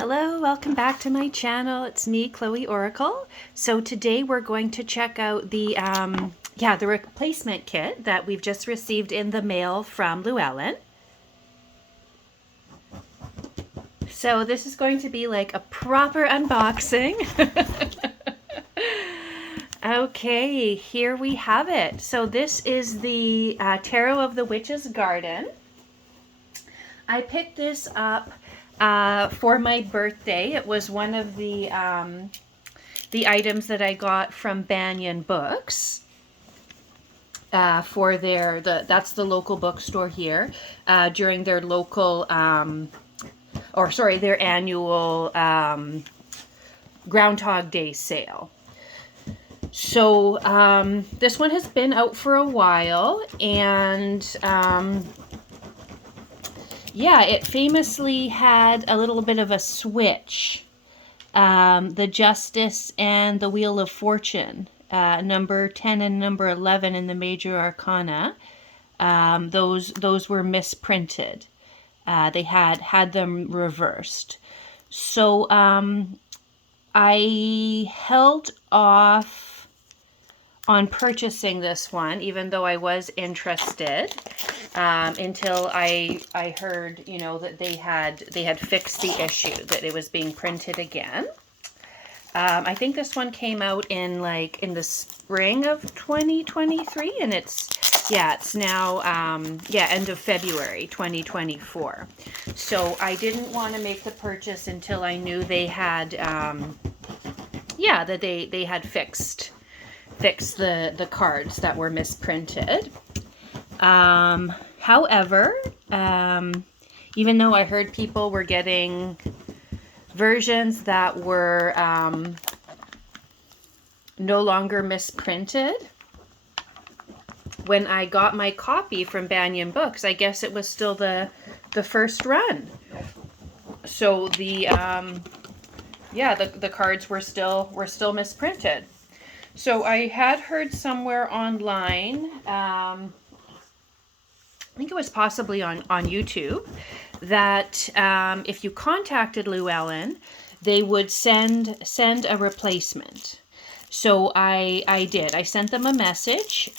Hello, welcome back to my channel. It's me, Chloe Oracle. So today we're going to check out the the replacement kit that we've just received in the mail from Llewellyn. So this is going to be like a proper unboxing. Okay, here we have it. So this is the Tarot of the Witch's Garden. I picked this up for my birthday. It was one of the items that I got from Banyan Books for that's the local bookstore here during their local their annual Groundhog Day sale. So this one has been out for a while, and yeah, it famously had a little bit of a switch. The Justice and the Wheel of Fortune, number 10 and number 11 in the Major Arcana, those were misprinted. They had them reversed. So I held off on purchasing this one, even though I was interested, until I heard, you know, that they had fixed the issue, that it was being printed again. I think this one came out in the spring of 2023, and it's now end of February 2024. So I didn't want to make the purchase until I knew they had that they had fixed the cards that were misprinted. However, even though I heard people were getting versions that were no longer misprinted, when I got my copy from Banyan Books, I guess it was still the first run. So the cards were still misprinted. So I had heard somewhere online, I think it was possibly on YouTube, that if you contacted Llewellyn, they would send a replacement. So I did. I sent them a message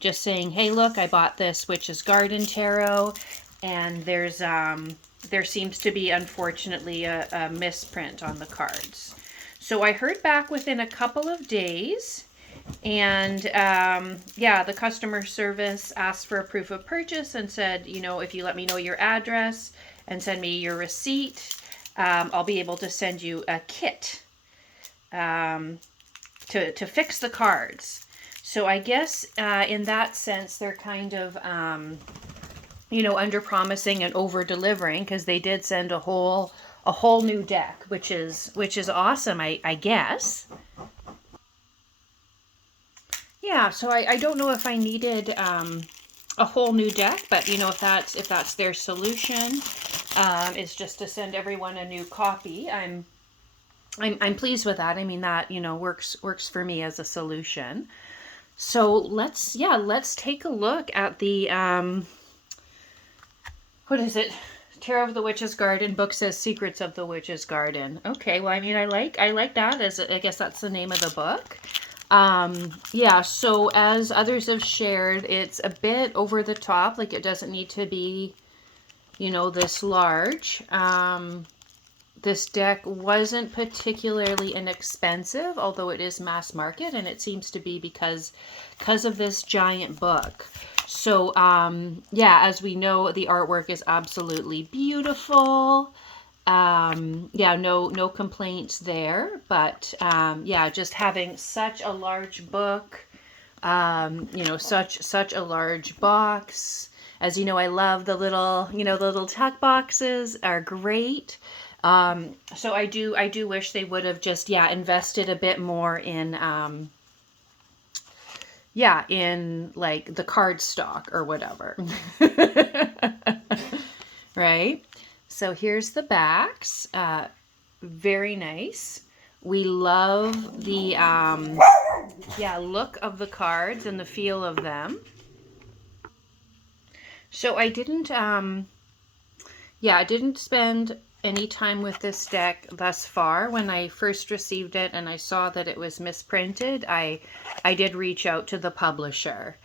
just saying, hey, look, I bought this Witch's Garden Tarot, and there seems to be, unfortunately, a misprint on the cards. So I heard back within a couple of days, and the customer service asked for a proof of purchase and said, you know, if you let me know your address and send me your receipt, I'll be able to send you a kit to fix the cards. So I guess in that sense, they're kind of under promising and over delivering, because they did send a whole new deck, which is awesome, I guess. Yeah, so I don't know if I needed a whole new deck, but you know, if that's their solution, is just to send everyone a new copy. I'm pleased with that. I mean, that, you know, works for me as a solution. So let's take a look at the what is it? Tarot of the Witch's Garden. Book says Secrets of the Witch's Garden. Okay, well, I mean, I like that, as I guess that's the name of the book. So as others have shared, it's a bit over the top. Like, it doesn't need to be, you know, this large. This deck wasn't particularly inexpensive, although it is mass market, and it seems to be because of this giant book. So, as we know, the artwork is absolutely beautiful. No complaints there, but, just having such a large book, such a large box. As you know, I love the little tuck boxes are great. So I do wish they would have just, invested a bit more in, in like the card stock or whatever. Right? So here's the backs. Very nice. We love the, look of the cards and the feel of them. So I didn't spend any time with this deck thus far. When I first received it and I saw that it was misprinted, I did reach out to the publisher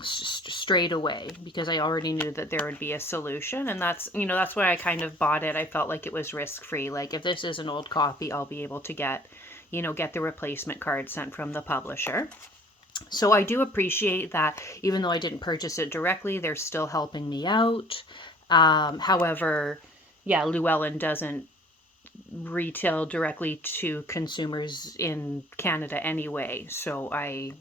straight away, because I already knew that there would be a solution. And that's, you know, that's why I kind of bought it. I felt like it was risk-free. Like, if this is an old copy, I'll be able to get, you know, get the replacement card sent from the publisher. So I do appreciate that, even though I didn't purchase it directly, they're still helping me out. However, yeah, Llewellyn doesn't retail directly to consumers in Canada anyway. So I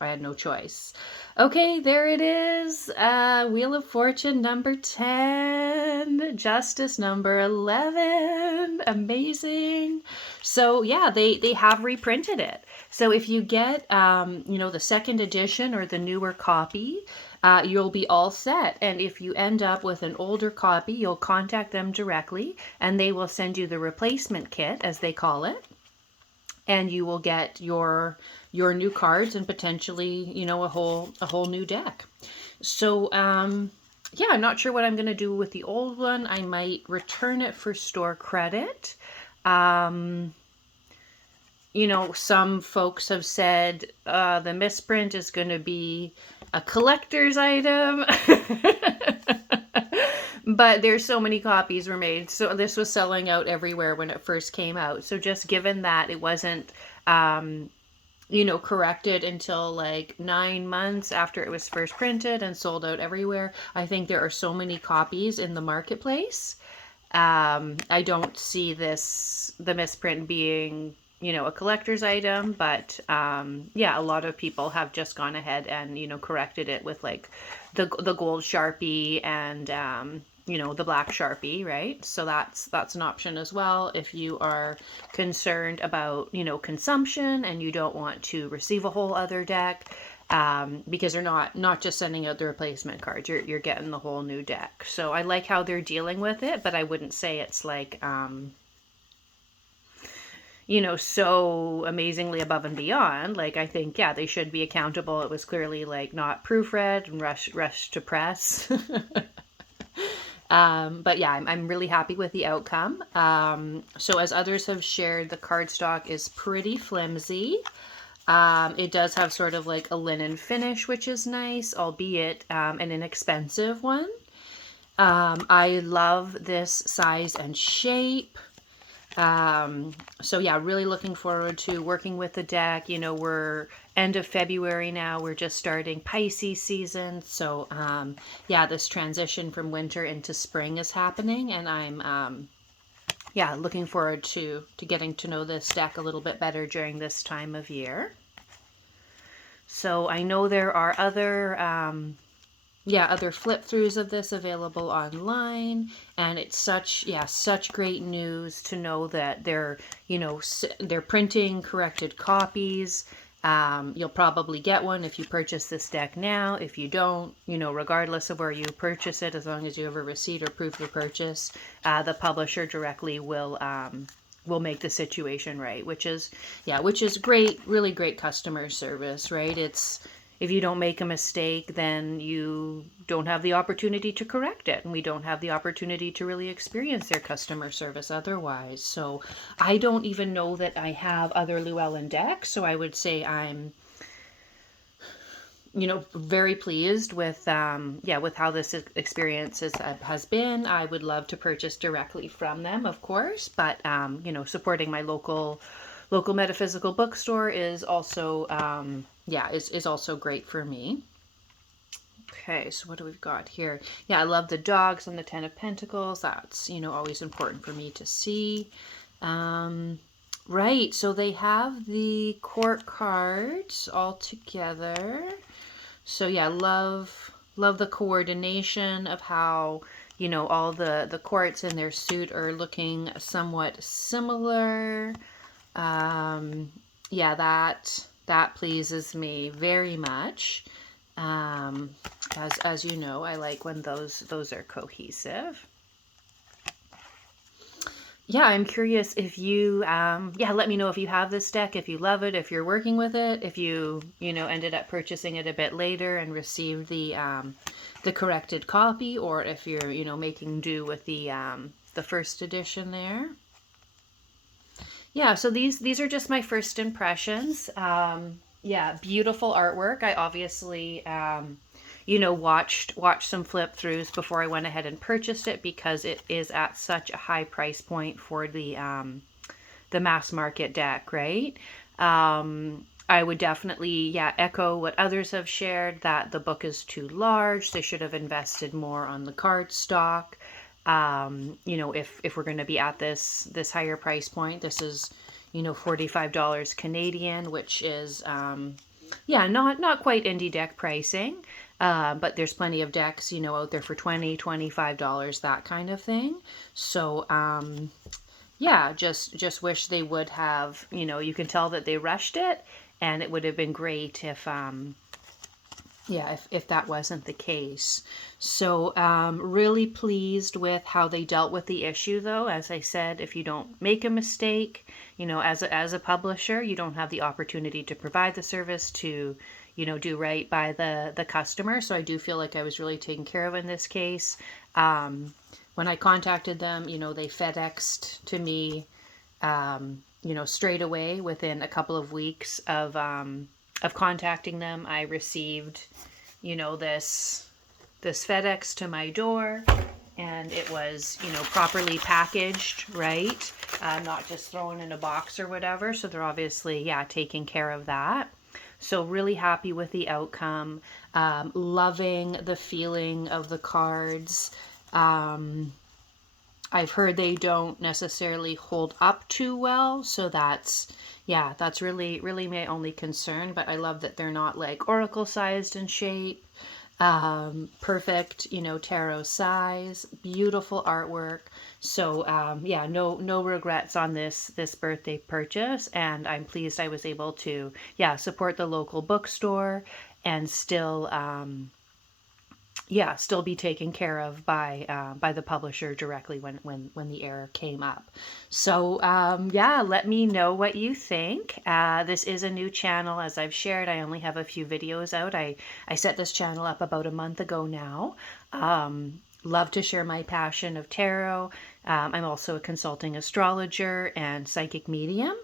had no choice. Okay, there it is. Wheel of Fortune number 10, Justice number 11. Amazing. So yeah, they have reprinted it. So if you get, the second edition or the newer copy, you'll be all set. And if you end up with an older copy, you'll contact them directly and they will send you the replacement kit, as they call it. And you will get your new cards and potentially, a whole new deck. So, yeah, I'm not sure what I'm going to do with the old one. I might return it for store credit. Some folks have said the misprint is going to be a collector's item. But there's so many copies were made. So this was selling out everywhere when it first came out. So just given that it wasn't, corrected until like 9 months after it was first printed and sold out everywhere, I think there are so many copies in the marketplace. I don't see the misprint being, a collector's item, but yeah, a lot of people have just gone ahead and, corrected it with like the gold Sharpie and, the black Sharpie, right? So that's an option as well if you are concerned about, consumption and you don't want to receive a whole other deck, because they're not just sending out the replacement cards, you're getting the whole new deck. So I like how they're dealing with it, but I wouldn't say it's like, so amazingly above and beyond. Like, I think, yeah, they should be accountable. It was clearly like not proofread and rushed to press. But yeah, I'm really happy with the outcome. So as others have shared, the cardstock is pretty flimsy. It does have sort of like a linen finish, which is nice, albeit an inexpensive one. I love this size and shape. So yeah, really looking forward to working with the deck. We're end of February now. We're just starting Pisces season. So, yeah, this transition from winter into spring is happening, and I'm, looking forward to getting to know this deck a little bit better during this time of year. So I know there are other flip-throughs of this available online, and it's such great news to know that they're printing corrected copies. You'll probably get one if you purchase this deck now. If you don't, regardless of where you purchase it, as long as you have a receipt or proof of purchase, the publisher directly will make the situation right, which is great, really great customer service, right? If you don't make a mistake, then you don't have the opportunity to correct it, and we don't have the opportunity to really experience their customer service otherwise. So I don't even know that I have other Llewellyn decks, so I would say I'm, very pleased with how this experience has been. I would love to purchase directly from them, of course, but supporting my local metaphysical bookstore is also is also great for me. Okay, so what do we've got here? Yeah, I love the dogs and the 10 of Pentacles. That's, always important for me to see. Right, so they have the court cards all together. So yeah, love the coordination of how, all the courts in their suit are looking somewhat similar. Yeah, that pleases me very much. As you know, I like when those are cohesive. Yeah, I'm curious if you, let me know if you have this deck, if you love it, if you're working with it, if you, ended up purchasing it a bit later and received the corrected copy, or if you're, you know, making do with the first edition there. Yeah, so these are just my first impressions. Yeah, beautiful artwork. I obviously, you know, watched some flip throughs before I went ahead and purchased it, because it is at such a high price point for the mass market deck, right? I would definitely, yeah, echo what others have shared, that the book is too large. They should have invested more on the card stock. You know, if we're going to be at this higher price point, this is, you know, $45 Canadian, which is, yeah, not quite indie deck pricing, but there's plenty of decks, you know, out there for $20, $25, that kind of thing. So, yeah, just wish they would have, you know, you can tell that they rushed it, and it would have been great if, yeah, if that wasn't the case. So really pleased with how they dealt with the issue, though. As I said, if you don't make a mistake, you know, as a publisher, you don't have the opportunity to provide the service to, you know, do right by the customer. So I do feel like I was really taken care of in this case. When I contacted them, you know, they FedExed to me, you know, straight away within a couple of weeks of contacting them. I received, you know, this FedEx to my door, and it was, you know, properly packaged, right? Not just thrown in a box or whatever. So they're obviously, yeah, taking care of that. So really happy with the outcome. Loving the feeling of the cards. I've heard they don't necessarily hold up too well, so that's, yeah, that's really my only concern. But I love that they're not like oracle sized in shape. Perfect, you know, tarot size, beautiful artwork. So yeah, no regrets on this birthday purchase, and I'm pleased I was able to, yeah, support the local bookstore and still yeah, still be taken care of by the publisher directly when the error came up. So yeah, let me know what you think. This is a new channel, as I've shared. I only have a few videos out. I set this channel up about a month ago now. Love to share my passion of tarot. I'm also a consulting astrologer and psychic medium.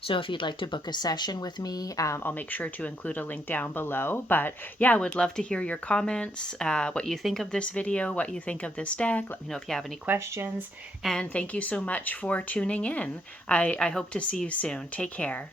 So if you'd like to book a session with me, I'll make sure to include a link down below. But yeah, I would love to hear your comments, what you think of this video, what you think of this deck. Let me know if you have any questions. And thank you so much for tuning in. I hope to see you soon. Take care.